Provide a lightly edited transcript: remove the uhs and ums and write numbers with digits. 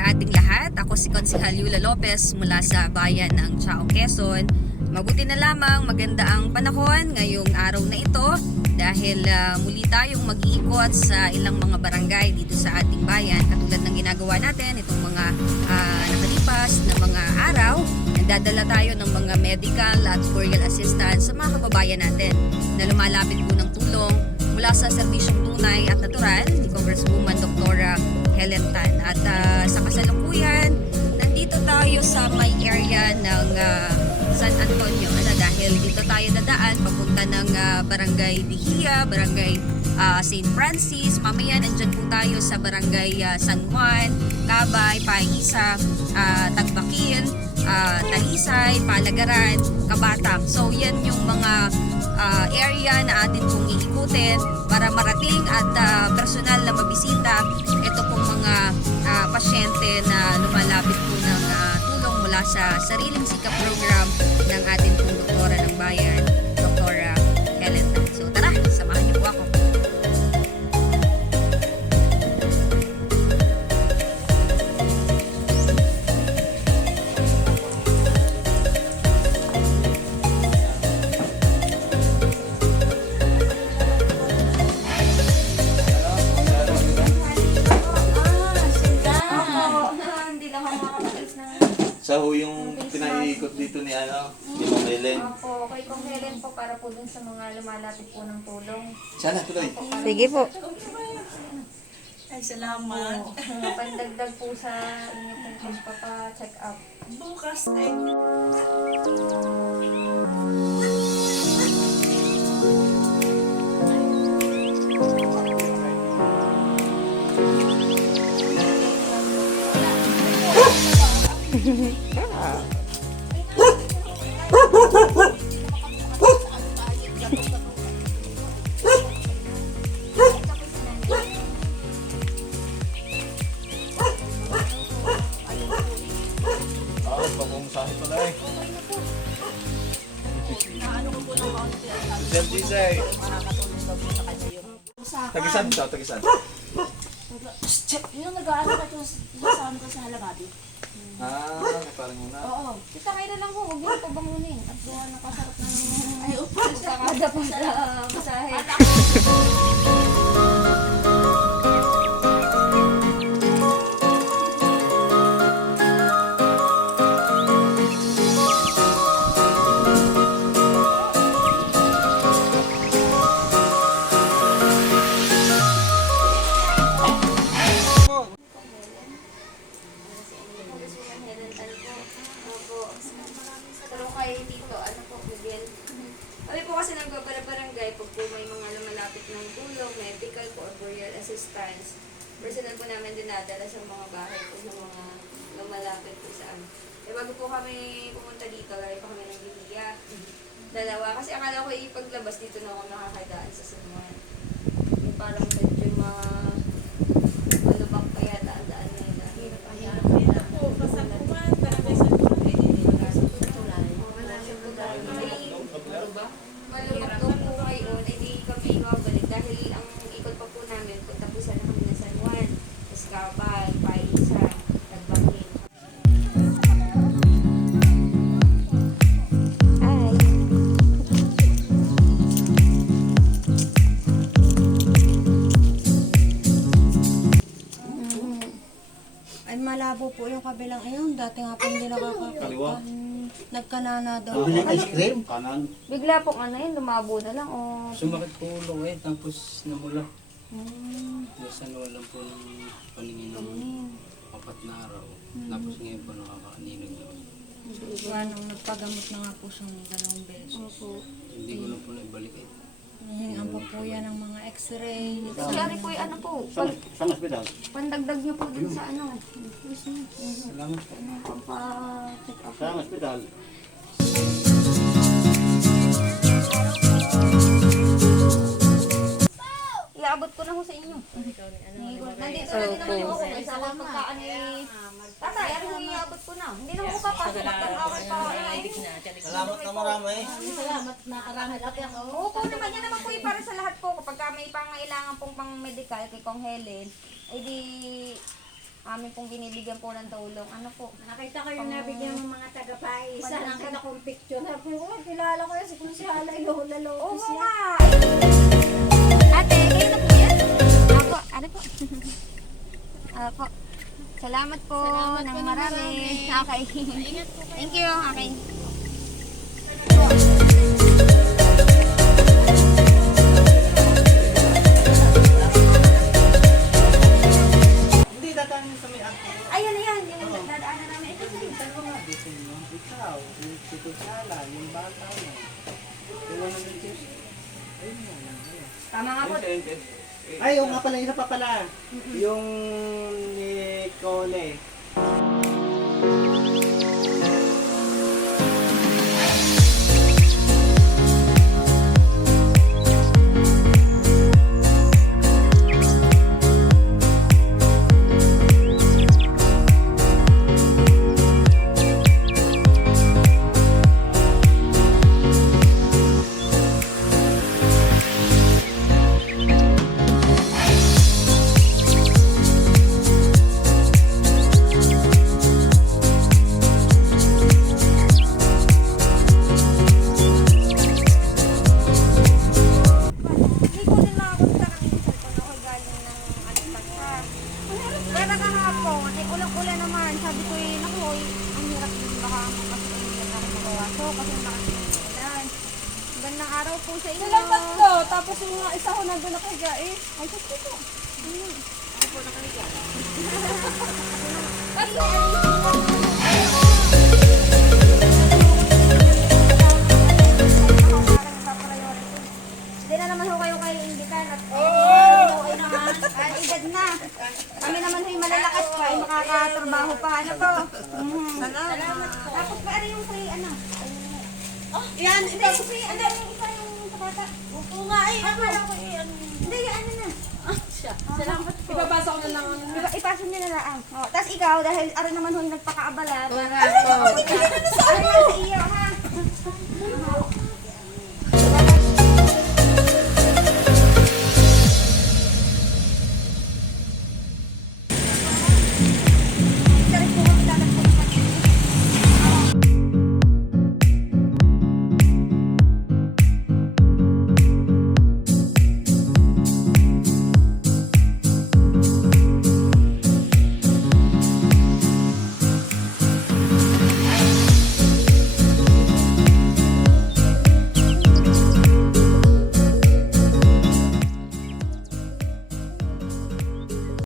sa ating lahat. Ako si Konsehal Yula Lopez mula sa bayan ng Chao, Quezon. Mabuti na lamang, maganda ang panahon ngayong araw na ito dahil muli tayong mag-iikot sa ilang mga barangay dito sa ating bayan. Katulad ng ginagawa natin itong mga nakalipas na mga araw, nagdadala tayo ng mga medical at burial assistance sa mga kababayan natin na lumalapit po ng tulong mula sa serbisyong tunay at natural ni Congresswoman Dr. Helen Tan. At sa kasalukuyan, nandito tayo sa may area ng San Antonio dahil dito tayo dadaan papunta ng Barangay Dihia, Barangay St. Francis. Mamaya nandyan po tayo sa Barangay San Juan, Cabay, Paisa, Tagbakin, Talisay, Palagaran, Kabatang. So yan yung mga area na atin pong iikutin para marating at personal na mabisita ito pong mga pasyente na lumalapit po ng tulong mula sa Sariling Sikap program ng ating pong doktora ng bayan, Dr. Helen Tan. So tara, samahan niyo po ako. Sa yung pinaiikot dito ni Ma'am Helen. Opo, kay Kong Helen po para po dun sa mga lumalapit po ng tulong. Sana, tuloy. Sige po. Ay, salamat. Pandagdag po sa inyo pong pagpapa-check up. Bukas ay pag-umusahin pala eh. Sir Gisay. Tagisan daw, tagisan. Yung nag-aaral ka ito sa amin ko sa Halabadi. Parang muna. Oo. Kita kayo na lang po, huwag niyo po bangunin. At doon nakasarap ng Ay, upo. kakada po sa masahe. Kami po kasi nagbabarangay pag po may mga lumalapit ng tulong, medical po or burial assistance. Personal po namin dinadala sa mga bahay po ng mga lumalapit po sa amin. Eh bago po kami pumunta dito, lagi pa kami ng Lilia. Dalawa. Kasi akala ko ipaglabas dito na ako nakakadaan sa San Juan. Yung parang medyo malubak kaya daan-daan na yun. Hirap ang hirap. ito po, pasakuman, barangay sa Tulay. Wala siya po dahil. Malubak daw po ngayon, hindi kami mabalik dahil ang ikot pa po namin, punta po sana kami na San Juan, Escabal, Paisa, Tagbakin. Ay, malabo po yung kabilang ayun. Dati nga po hindi nakakakita. Kaliwa. Nagkanana daw. Bili ice cream? Kanan. Bigla po yun, lumabo na lang o... Sumakit po ulo eh, tapos namula. Nasa lang po ng paningin ng 4 na araw. Tapos ngayon po nakakaninog na. Nung nagpagamot na nga po siyang 2 beses. Opo. Hindi ko na po naibalik eh. Hihingan pa po yan ng mga x-ray. Kaya po yung ano po, Sa hospital? pandagdag niyo po dun sa ano. Salamat po. Pampa-check up. Sa hospital? Iabot ko na ho sa inyo. Nandito na din naman yung ako. Kaysa ako pagkaan ni... Tatay, ano yung iabot ko na? Hindi na ako papasok. Magpag-awal pa ako. Salamat na marami. Salamat na karami laki ako. Oo, naman yan naman po yung para sa lahat po. Kapag may pangailangan pong pang-medical kay Kong Helen, eh di amin pong binibigyan po ng tulong. Ano po? Nakita ko yung nabigyan ng mga taga-paisa. Nakita kong picture. Sabi ko, kilala ko yan si Kunsyala Lola Oo Lopez yan. nga. Ate, kayo na po yan? Ako, ano po? Ako. Salamat po ng marami. Okay. Thank you. Okay. Hindi, dadaanin sa may ako. Ayun na yan. Yung dadaanan namin. Ito sa'yo. Dito yung ikaw, yung si Kusala, yung bata mo. Yung ano ng Diyos. Ayun mo, ayun. Tama nga po. Ay, yung nga pala, isa pa pala. Yung ni Cole. Hindi ko din makakunta kanina sa kung ako galing ng Alipagha. Pero kahapon, ay ulang-ulan naman. Sabi ko naku, ang hirap din baka makasulit na rin magawa. So, kasi nakasulit. Gandang araw po sa inyo. Silang tatlo, tapos yung mga isa ko nandun nakahiga eh. Ay, sabi ko. Hindi na naman ho kayo imbitan at ay naman, ay edad na. Kami naman ho'y malalakas pa, ay makakatrabaho pa. Ano po? Salamat po. Tapos pa ano yung free, ano? Yan, Hindi, yung free, ano yung isa yung sa bata? Opo nga eh. Akala ko eh. Hindi, ano na. Salamat po. Ibabasa ko na lang. Ipasa niyo na lang. Oh, tapos ikaw, dahil arin naman ho'y nagpakaabala. Wala po. Ano na sa iyo, ha?